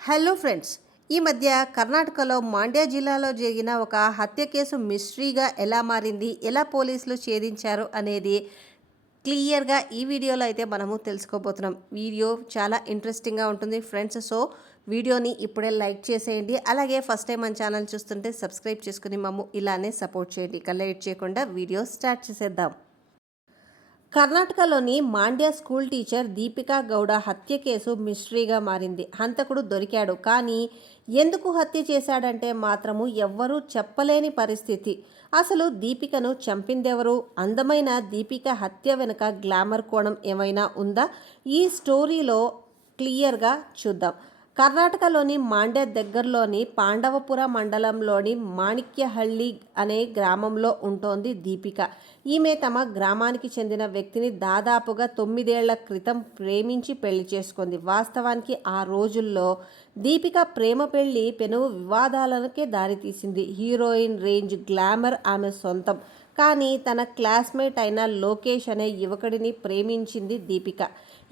Hello friends. ఈ మధ్య కర్ణాటకలో మాండ్య జిల్లాలో జరిగిన ఒక హత్య కేసు మిస్టరీగా ఎలా మారింది, ఎలా పోలీసులు ఛేదించారు అనేది క్లియర్గా ఈ వీడియోలో అయితే మనము తెలుసుకోబోతున్నాం. వీడియో చాలా ఇంట్రెస్టింగ్గా ఉంటుంది ఫ్రెండ్స్. సో వీడియోని ఇప్పుడే లైక్ చేసేయండి. అలాగే ఫస్ట్ టైం మన ఛానల్ చూస్తుంటే సబ్స్క్రైబ్ చేసుకుని మమ్ము ఇలానే సపోర్ట్ చేయండి. ఇక లేట్ చేయకుండా వీడియో స్టార్ట్ చేసేద్దాం. కర్ణాటకలోని మాండ్య స్కూల్ టీచర్ దీపికా గౌడ హత్య కేసు మిస్టరీగా మారింది. హంతకుడు దొరికాడు, కానీ ఎందుకు హత్య చేశాడంటే మాత్రము ఎవ్వరూ చెప్పలేని పరిస్థితి. అసలు దీపికను చంపిందెవరు? అందమైన దీపిక హత్య వెనుక గ్లామర్ కోణం ఏమైనా ఉందా? ఈ స్టోరీలో క్లియర్గా చూద్దాం. కర్ణాటకలోని మాండ్య దగ్గరలోని పాండవపుర మండలంలోని మాణిక్యహళ్ళి అనే గ్రామంలో ఉంటోంది దీపిక. ఈమె తమ గ్రామానికి చెందిన వ్యక్తిని దాదాపుగా 9 ఏళ్ల క్రితం ప్రేమించి పెళ్లి చేసుకుంది. వాస్తవానికి ఆ రోజుల్లో దీపిక ప్రేమ పెళ్లి పెను వివాదాలకే దారితీసింది. హీరోయిన్ రేంజ్ గ్లామర్ ఆమె సొంతం. కానీ తన క్లాస్మేట్ అయిన లోకేష్ అనే యువకుడిని ప్రేమించింది దీపిక.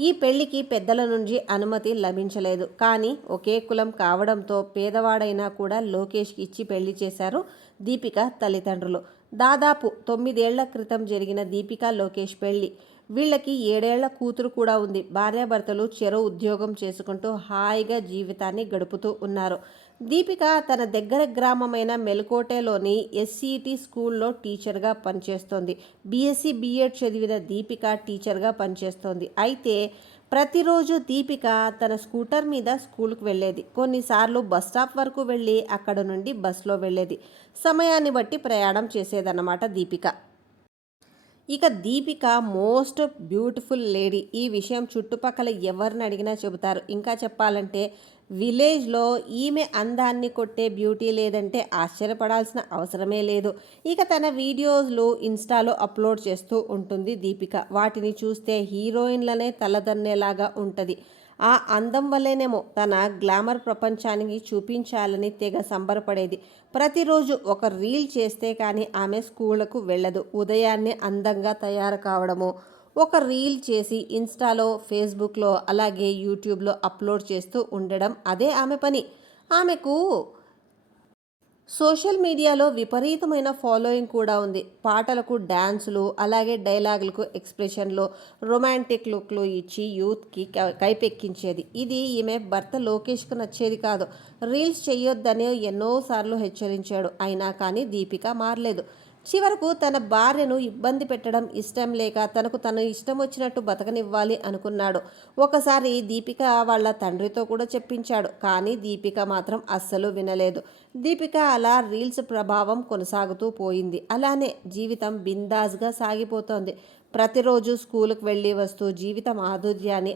ఈ పెళ్లికి పెద్దల నుంచి అనుమతి లభించలేదు. కానీ ఒకే కులం కావడంతో పేదవాడైనా కూడా లోకేష్కి ఇచ్చి పెళ్లి చేశారు దీపిక తల్లిదండ్రులు. దాదాపు 9 ఏళ్ల క్రితం జరిగిన దీపిక లోకేష్ పెళ్లి. వీళ్ళకి 7 ఏళ్ల కూతురు కూడా ఉంది. భార్యాభర్తలు చెరో ఉద్యోగం చేసుకుంటూ హాయిగా జీవితాన్ని గడుపుతూ ఉన్నారు. దీపిక తన దగ్గర గ్రామమైన మెలకోటెలోని ఎస్సిటి స్కూల్లో టీచర్గా పనిచేస్తోంది. బీఎస్సీ బీఎడ్ చదివిన దీపిక టీచర్గా పనిచేస్తోంది. అయితే ప్రతిరోజు దీపిక తన స్కూటర్ మీద స్కూల్కి వెళ్ళేది. కొన్నిసార్లు బస్ స్టాప్ వరకు వెళ్ళి అక్కడ నుండి బస్సులో వెళ్ళేది. సమయాన్ని బట్టి ప్రయాణం చేసేదన్నమాట దీపిక. ఇక దీపిక మోస్ట్ బ్యూటిఫుల్ లేడీ. ఈ విషయం చుట్టుపక్కల ఎవరిని అడిగినా చెబుతారు. ఇంకా చెప్పాలంటే విలేజ్లో ఈమె అందాన్ని కొట్టే బ్యూటీ లేదంటే ఆశ్చర్యపడాల్సిన అవసరమే లేదు. ఇక తన వీడియోలు ఇన్స్టాలో అప్లోడ్ చేస్తూ ఉంటుంది దీపిక. వాటిని చూస్తే హీరోయిన్లనే తలదన్నేలాగా ఉంటుంది. ఆ అందం వల్లేనేమో తన గ్లామర్ ప్రపంచానికి చూపించాలని తెగ సంబరపడేది. ప్రతిరోజు ఒక రీల్ చేస్తే కానీ ఆమె స్కూళ్లకు వెళ్ళదు. ఉదయాన్నే అందంగా తయారు కావడము, ఒక రీల్ చేసి ఇన్స్టాలో, ఫేస్బుక్లో, అలాగే యూట్యూబ్లో అప్లోడ్ చేస్తూ ఉండడం, అదే ఆమె పని. ఆమెకు సోషల్ మీడియాలో విపరీతమైన ఫాలోయింగ్ కూడా ఉంది. పాటలకు డ్యాన్సులు, అలాగే డైలాగులకు ఎక్స్ప్రెషన్లు, రొమాంటిక్ లుక్లు ఇచ్చి యూత్కి కైపెక్కించేది. ఇది ఈమె భర్త లోకేష్కు నచ్చేది కాదు. రీల్స్ చేయొద్దని ఎన్నోసార్లు హెచ్చరించాడు. అయినా కానీ దీపిక మారలేదు. చివరకు తన భార్యను ఇబ్బంది పెట్టడం ఇష్టం లేక తను ఇష్టం వచ్చినట్టు బతకనివ్వాలి అనుకున్నాడు. ఒకసారి దీపిక వాళ్ళ తండ్రితో కూడా చెప్పించాడు. కానీ దీపిక మాత్రం అస్సలు వినలేదు. దీపిక అలా రీల్స్ ప్రభావం కొనసాగుతూ పోయింది. అలానే జీవితం బిందాస్గా సాగిపోతోంది. ప్రతిరోజు స్కూల్కి వెళ్ళి వస్తూ జీవిత మాధుర్యాన్ని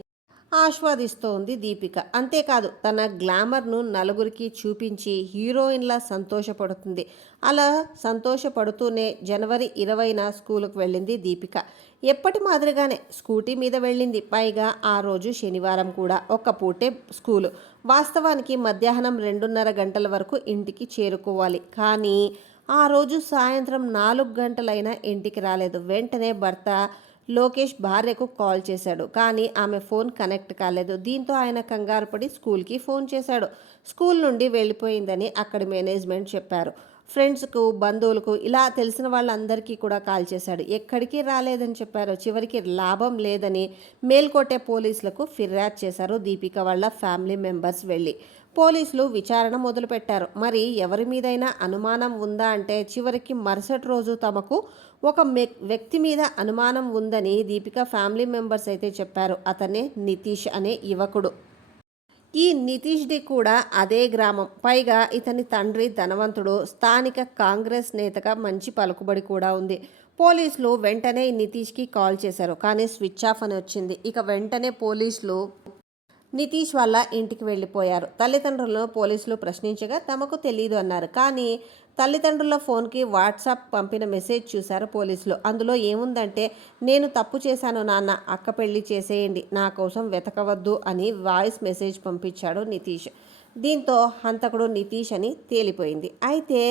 ఆస్వాదిస్తోంది దీపిక. అంతేకాదు తన గ్లామర్ను నలుగురికి చూపించి హీరోయిన్లా సంతోషపడుతుంది. అలా సంతోషపడుతూనే జనవరి 20న స్కూలుకు వెళ్ళింది దీపిక. ఎప్పటి మాదిరిగానే స్కూటీ మీద వెళ్ళింది. పైగా ఆ రోజు శనివారం కూడా. ఒక్క పూటే స్కూలు. వాస్తవానికి మధ్యాహ్నం 2:30 గంటల వరకు ఇంటికి చేరుకోవాలి. కానీ ఆ రోజు సాయంత్రం 4 గంటలైనా ఇంటికి రాలేదు. వెంటనే భర్త లోకేష్ భార్యకు కాల్ చేశాడు. కానీ ఆమె ఫోన్ కనెక్ట్ కాలేదు. దీంతో ఆయన కంగారు పడి స్కూల్కి ఫోన్ చేశాడు. స్కూల్ నుండి వెళ్ళిపోయిందని అక్కడి మేనేజ్మెంట్ చెప్పారు. ఫ్రెండ్స్కు, బంధువులకు, ఇలా తెలిసిన వాళ్ళందరికీ కూడా కాల్ చేశాడు. ఎక్కడికి రాలేదని చెప్పారు. చివరికి లాభం లేదని మేల్కోటే పోలీసులకు ఫిర్యాదు చేశారు దీపిక వాళ్ళ ఫ్యామిలీ మెంబర్స్ వెళ్ళి. పోలీసులు విచారణ మొదలుపెట్టారు. మరి ఎవరి మీదైనా అనుమానం ఉందా అంటే చివరికి మరుసటి రోజు తమకు ఒక వ్యక్తి మీద అనుమానం ఉందని దీపిక ఫ్యామిలీ మెంబర్స్ అయితే చెప్పారు. అతనే నితీష్ అనే యువకుడు. ఈ నితీష్ది కూడా అదే గ్రామం. పైగా ఇతని తండ్రి ధనవంతుడు. స్థానిక కాంగ్రెస్ నేతగా మంచి పలుకుబడి కూడా ఉంది. పోలీసులు వెంటనే నితీష్కి కాల్ చేశారు. కానీ స్విచ్ ఆఫ్ అని వచ్చింది. ఇక వెంటనే పోలీసులు నితీష్ వాళ్ళ ఇంటికి వెళ్ళిపోయారు. తల్లిదండ్రులను పోలీసులు ప్రశ్నించగా తమకు తెలియదు అన్నారు. కానీ తల్లిదండ్రుల ఫోన్కి వాట్సాప్ పంపిన మెసేజ్ చూశారు పోలీసులు. అందులో ఏముందంటే, నేను తప్పు చేశాను నాన్న, అక్క పెళ్లి చేసేయండి, నా కోసం వెతకవద్దు అని వాయిస్ మెసేజ్ పంపించాడు నితీష్. దీంతో హంతకుడు నితీష్ అని తేలిపోయింది. అయితే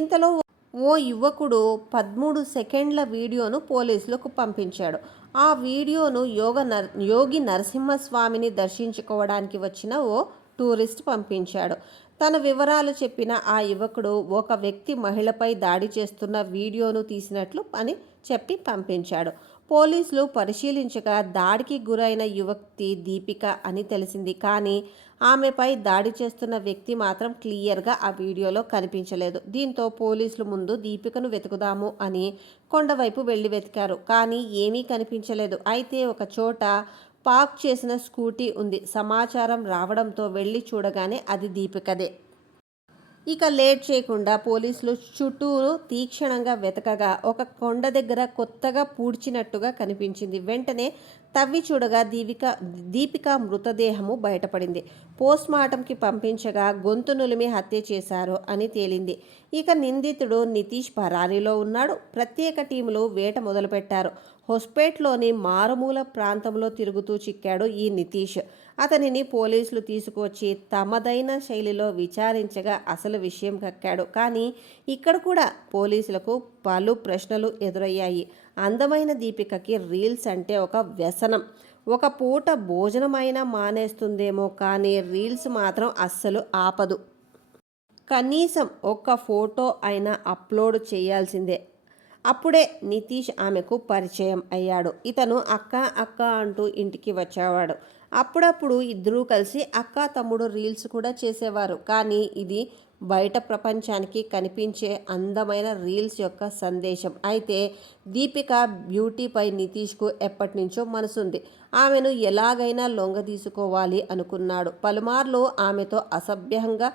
ఇంతలో ఓ యువకుడు 13 సెకండ్ల వీడియోను పోలీసులకు పంపించాడు. ఆ వీడియోను యోగి నరసింహస్వామిని దర్శించుకోవడానికి వచ్చిన ఓ టూరిస్ట్ పంపించాడు. తన వివరాలు చెప్పిన ఆ యువకుడు ఒక వ్యక్తి మహిళపై దాడి చేస్తున్న వీడియోను తీసినట్లు అని చెప్పి పంపించాడు. పోలీసులు పరిశీలించగా దాడికి గురైన యువతి దీపిక అని తెలిసింది. కానీ ఆమెపై దాడి చేస్తున్న వ్యక్తి మాత్రం క్లియర్గా ఆ వీడియోలో కనిపించలేదు. దీంతో పోలీసులు ముందు దీపికను వెతుకుదాము అని కొండవైపు వెళ్ళి వెతికారు. కానీ ఏమీ కనిపించలేదు. అయితే ఒక చోట పార్క్ చేసిన స్కూటీ ఉంది. సమాచారం రావడంతో వెళ్ళి చూడగానే అది దీపికదే. ఇక లేట్ చేయకుండా పోలీసులు చుట్టూరు తీక్షణంగా వెతకగా ఒక కొండ దగ్గర కొత్తగా పూడ్చినట్టుగా కనిపించింది. వెంటనే తవ్వి చూడగా దీపిక మృతదేహము బయటపడింది. పోస్ట్మార్టంకి పంపించగా గొంతు నులిమి హత్య చేశారు అని తేలింది. ఇక నిందితుడు నితీష్ పరారీలో ఉన్నాడు. ప్రత్యేక టీములు వేట మొదలుపెట్టారు. హొస్పేట్లోని మారుమూల ప్రాంతంలో తిరుగుతూ చిక్కాడు ఈ నితీష్. అతనిని పోలీసులు తీసుకువచ్చి తమదైన శైలిలో విచారించగా అసలు విషయం కక్కాడు. కానీ ఇక్కడ కూడా పోలీసులకు పలు ప్రశ్నలు ఎదురయ్యాయి. అందమైన దీపికకి రీల్స్ అంటే ఒక వ్యసనం. ఒక పూట భోజనమైనా మానేస్తుందేమో కానీ రీల్స్ మాత్రం అస్సలు ఆపదు. కనీసం ఒక్క ఫోటో అయినా అప్లోడ్ చేయాల్సిందే. అప్పుడే నితీష్ ఆమెకు పరిచయం అయ్యాడు. ఇతను అక్క అక్క అంటూ ఇంటికి వచ్చేవాడు. అప్పుడప్పుడు ఇద్దరూ కలిసి అక్క తమ్ముడు రీల్స్ కూడా చేసేవారు. కానీ ఇది బయట ప్రపంచానికి కనిపించే అందమైన రీల్స్ యొక్క సందేశం. అయితే దీపిక బ్యూటీపై నితీష్కు ఎప్పటి నుంచో మనసుంది. ఆమెను ఎలాగైనా లొంగదీసుకోవాలి అనుకున్నాడు. పలుమార్లు ఆమెతో అసభ్యంగా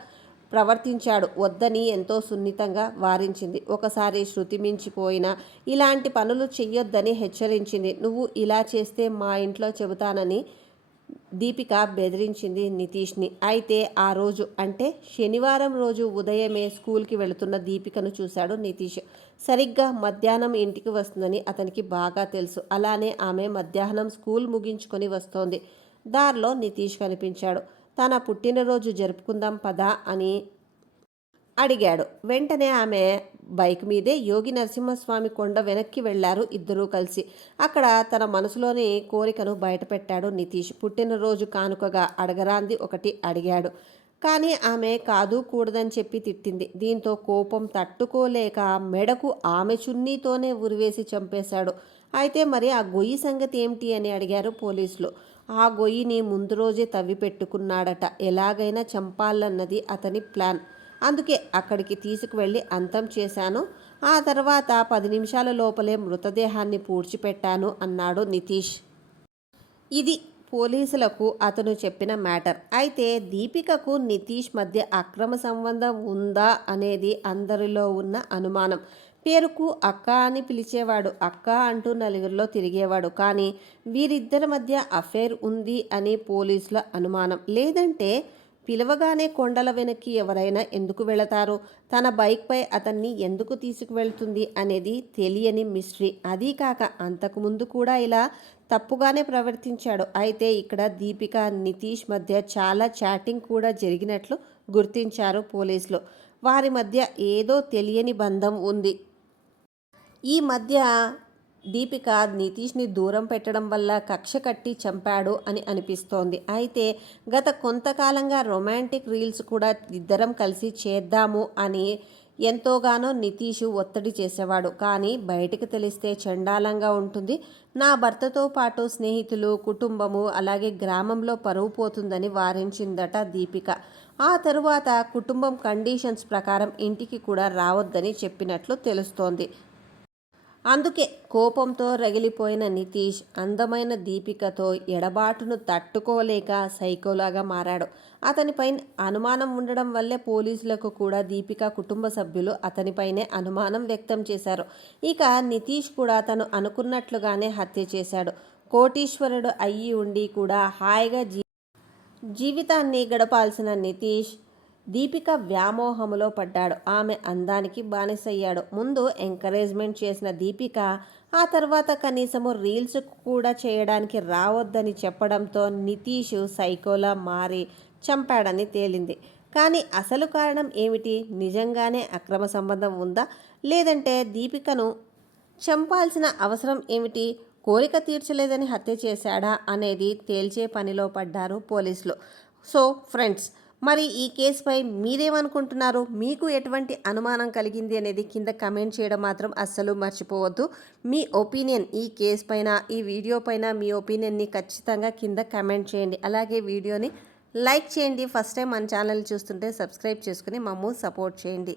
ప్రవర్తించాడు. వద్దని ఎంతో సున్నితంగా వారించింది. ఒకసారి శృతి మించిపోయినా ఇలాంటి పనులు చెయ్యొద్దని హెచ్చరించింది. నువ్వు ఇలా చేస్తే మా ఇంట్లో చెబుతానని దీపిక బెదిరించింది నితీష్ని. అయితే ఆ రోజు అంటే శనివారం రోజు ఉదయమే స్కూల్కి వెళుతున్న దీపికను చూశాడు నితీష్. సరిగ్గా మధ్యాహ్నం ఇంటికి వస్తుందని అతనికి బాగా తెలుసు. అలానే ఆమె మధ్యాహ్నం స్కూల్ ముగించుకొని వస్తోంది. దారిలో నితీష్ కనిపించాడు. తన పుట్టినరోజు జరుపుకుందాం పదా అని అడిగాడు. వెంటనే ఆమె బైక్ మీదే యోగి నరసింహస్వామి కొండ వెనక్కి వెళ్లారు ఇద్దరూ కలిసి. అక్కడ తన మనసులోని కోరికను బయటపెట్టాడు నితీష్. పుట్టినరోజు కానుకగా అడగరాంది ఒకటి అడిగాడు. కానీ ఆమె కాదు కూడదని చెప్పి తిట్టింది. దీంతో కోపం తట్టుకోలేక మెడకు ఆమె చున్నీతోనే ఉరివేసి చంపేశాడు. అయితే మరి ఆ గొయ్యి సంగతి ఏమిటి అని అడిగారు పోలీసులు. ఆ గొయ్యిని ముందు రోజే తవ్వి పెట్టుకున్నాడట. ఎలాగైనా చంపాలన్నది అతని ప్లాన్. అందుకే అక్కడికి తీసుకువెళ్ళి అంతం చేశాను. ఆ తర్వాత 10 నిమిషాల లోపలే మృతదేహాన్ని పూడ్చిపెట్టాను అన్నాడు నితీష్. ఇది పోలీసులకు అతను చెప్పిన మ్యాటర్. అయితే దీపికకు నితీష్ మధ్య అక్రమ సంబంధం ఉందా అనేది అందరిలో ఉన్న అనుమానం. పేరుకు అక్క అని పిలిచేవాడు. అక్క అంటూ నలుగురిలో తిరిగేవాడు. కానీ వీరిద్దరి మధ్య అఫైర్ ఉంది అని పోలీసుల అనుమానం. లేదంటే పిలవగానే కొండల వెనక్కి ఎవరైనా ఎందుకు వెళతారు? తన బైక్పై అతన్ని ఎందుకు తీసుకువెళ్తుంది అనేది తెలియని మిస్టరీ. అదీ కాక అంతకుముందు కూడా ఇలా తప్పుగానే ప్రవర్తించాడు. అయితే ఇక్కడ దీపిక నితీష్ మధ్య చాలా చాటింగ్ కూడా జరిగినట్లు గుర్తించారు పోలీసులు. వారి మధ్య ఏదో తెలియని బంధం ఉంది. ఈ మధ్య దీపిక నితీష్ని దూరం పెట్టడం వల్ల కక్ష కట్టి చంపాడు అని అనిపిస్తోంది. అయితే గత కొంతకాలంగా రొమాంటిక్ రీల్స్ కూడా ఇద్దరం కలిసి చేద్దాము అని ఎంతోగానో నితీష్ ఒత్తిడి చేసేవాడు. కానీ బయటికి తెలిస్తే చండాలంగా ఉంటుంది. నా భర్తతో పాటు స్నేహితులు, కుటుంబము, అలాగే గ్రామంలో పరువు పోతుందని వారించిందట దీపిక. ఆ తరువాత కుటుంబం కండిషన్స్ ప్రకారం ఇంటికి కూడా రావద్దని చెప్పినట్లు తెలుస్తోంది. అందుకే కోపంతో రగిలిపోయిన నితీష్ అందమైన దీపికతో ఎడబాటును తట్టుకోలేక సైకోలాగా మారాడు. అతనిపై అనుమానం ఉండడం వల్లే పోలీసులకు కూడా దీపిక కుటుంబ సభ్యులు అతనిపైనే అనుమానం వ్యక్తం చేశారు. ఇక నితీష్ కూడా తను అనుకున్నట్లుగానే హత్య చేశాడు. కోటీశ్వరుడు అయ్యి ఉండి కూడా హాయిగా జీవితాన్ని గడపాల్సిన నితీష్ దీపిక వ్యామోహములో పడ్డాడు. ఆమె అందానికి బానిసయ్యాడు. ముందు ఎంకరేజ్మెంట్ చేసిన దీపిక ఆ తర్వాత కనీసము రీల్స్ కూడా చేయడానికి రావద్దని చెప్పడంతో నితీష్ సైకోలా మారి చంపాడని తేలింది. కానీ అసలు కారణం ఏమిటి? నిజంగానే అక్రమ సంబంధం ఉందా? లేదంటే దీపికను చంపాల్సిన అవసరం ఏమిటి? కోరిక తీర్చలేదని హత్య చేశాడా అనేది తేల్చే పనిలో పడ్డారు పోలీసులు. సో ఫ్రెండ్స్, మరి ఈ కేసుపై మీరేమనుకుంటున్నారు? మీకు ఎటువంటి అనుమానం కలిగింది అనేది కింద కమెంట్ చేయడం మాత్రం అస్సలు మర్చిపోవద్దు. మీ ఒపీనియన్ ఈ కేసు పైన, ఈ వీడియో పైన మీ ఒపీనియన్ని ఖచ్చితంగా కింద కమెంట్ చేయండి. అలాగే వీడియోని లైక్ చేయండి. ఫస్ట్ టైం మన ఛానల్ చూస్తుంటే సబ్స్క్రైబ్ చేసుకుని మమ్ము సపోర్ట్ చేయండి.